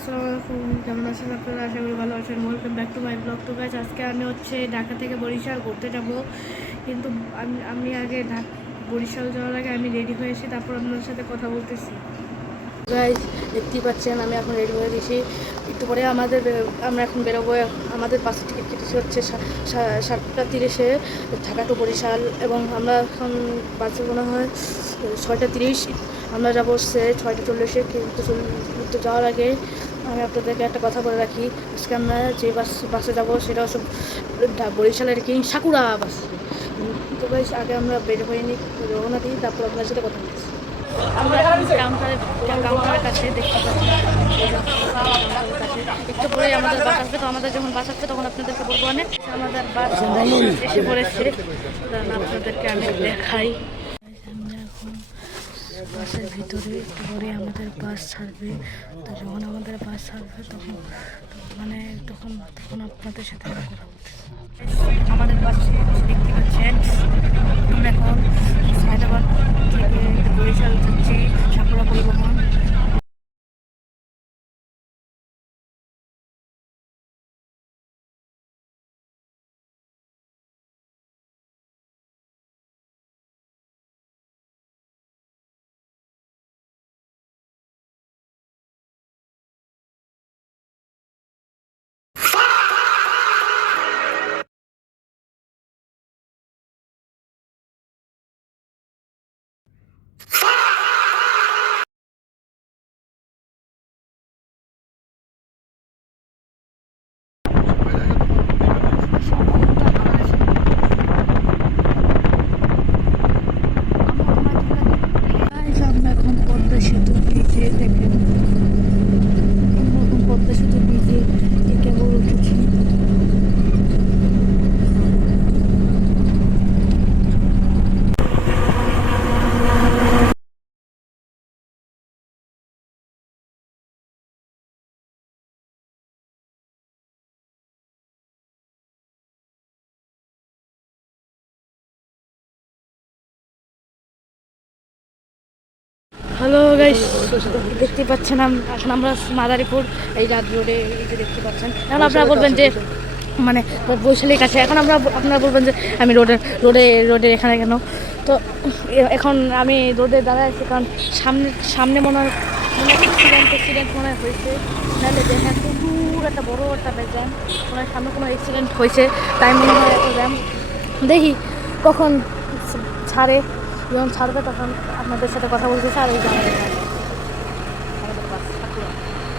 আসসালামু আলাইকুম, কেমন আছেন আপনারা? আশা করি ভালো আছেন। Welcome back to my blog. তো গাইজ, আজকে আমি ঢাকা থেকে বরিশাল ঘুরতে যাব, কিন্তু আমি আগে বরিশাল যাওয়ার আগে আমি রেডি হয়েছি, তারপর আপনাদের সাথে কথা বলতেছি। গাইজ, দেখতেই পাচ্ছেন আমি এখন রেডি হয়ে গেছি। একটু পরে আমরা এখন বেরোবো। আমাদের বাসের টিকিট কেটেছি হচ্ছে 7:30 ঢাকা টু বরিশাল, এবং আমরা এখন বাসে মনে হয় 6:30। আমরা যাবো সে 6:40। কিন্তু যাওয়ার আগে আমি আপনাদেরকে একটা কথা বলে রাখি। আজকে আমরা যে বাসে যাবো সেটা হচ্ছে বরিশালের সাকুরা বাস। তো গাইজ, আগে আমরা বের হয়ে নিই, রওনা দিই, তারপর আপনার সাথে কথা বলছি। আমরা এখন কাউন্টারের কাছে দেখতে পাচ্ছি। একটু পরে আমাদের বাস আসবে, তো আমাদের যখন বাস আসবে তখন আপনাদেরকে বলবো। অনেক আমাদের বাস এসে পড়েছে, আপনাদেরকে আমি দেখাই। আমরা এখন বাসের ভিতরে, একটু পরে আমাদের বাস ছাড়বে। তো যখন আমাদের বাস ছাড়বে তখন আপনাদের সাথে কথা বলতে আমাদের বাস দেখতে পাচ্ছেন। আমরা এখন হায়দ্রাবাদ থেকে বরিশাল যাচ্ছি সাকুরা পরিবহন। আমরা এখন পদ্মা সেতু ব্রিজে দেখেন, পদ্মা সেতু ব্রিজে কেবল উঠেছি। হ্যালো গাইস, দেখতে পাচ্ছেন এখন আমরা মাদারীপুর এই রাত রোডে, এই যে দেখতে পাচ্ছেন। এখন আপনারা বলবেন যে মানে বৈশালীর কাছে, এখন আপনারা বলবেন যে আমি রোডে এখানে কেন। তো এখন আমি রোডে দাঁড়াইছি কারণ সামনে মনে হয় অ্যাক্সিডেন্ট মনে হয় হয়েছে। নাহলে দেখেন দূর একটা বড় একটা জ্যাম, মনে হয় সামনে কোনো অ্যাক্সিডেন্ট হয়েছে, তাই মনে হয় এত জ্যাম। দেখি কখন ছাড়ে, যখন ছাড়বে তখন আপনাদের সাথে কথা বলতেছে। আর এই যে আমাদের বাস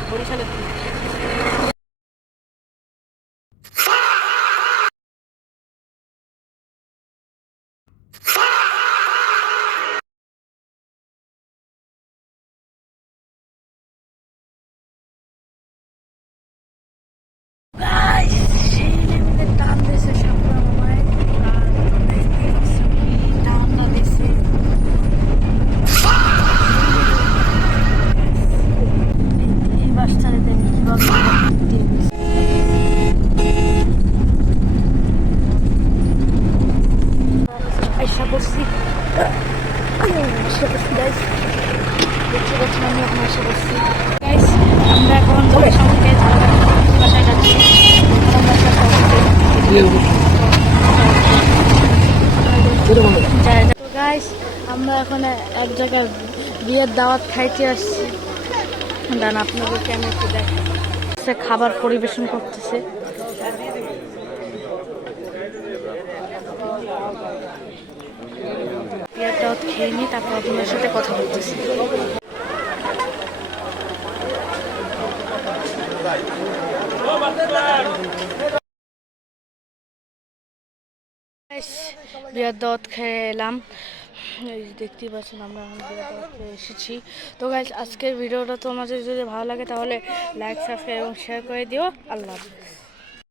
বরিশালের। সেই লেভেলের টান দিয়েছে সাপুরা মামায়, টানটা দিয়েছে। এই বাসটারে দেখি কিভাবে দিয়ে দিচ্ছে। আশা করছি গাইস, দেখতে পাচ্ছেন আমি এখন আশা করছি গাইস। আমরা এখন বরিশাল থেকে বাসায় যাচ্ছি। তো গাইস, আমরা এখন এক জায়গায় বিয়ের দাওয়াত খাইতে আসছি। দান আপনাদেরকে আমি একটু দেখাই, খাবার পরিবেশন করতেছে। বিয়ের দাওয়াত খেয়ে নিই, তারপর আপনাদের সাথে কথা বলতেছি। বিয়ের দাওয়াত খেয়ে এলাম, এই দেখতেই পাচ্ছেন আমরা এখন বিয়ের দাওয়াত খেয়ে এসেছি। তো গাইস, আজকের ভিডিওটা তোমাদের যদি ভালো লাগে তাহলে লাইক, সাবস্ক্রাইব এবং শেয়ার করে দিও। আল্লাহ হাফেজ।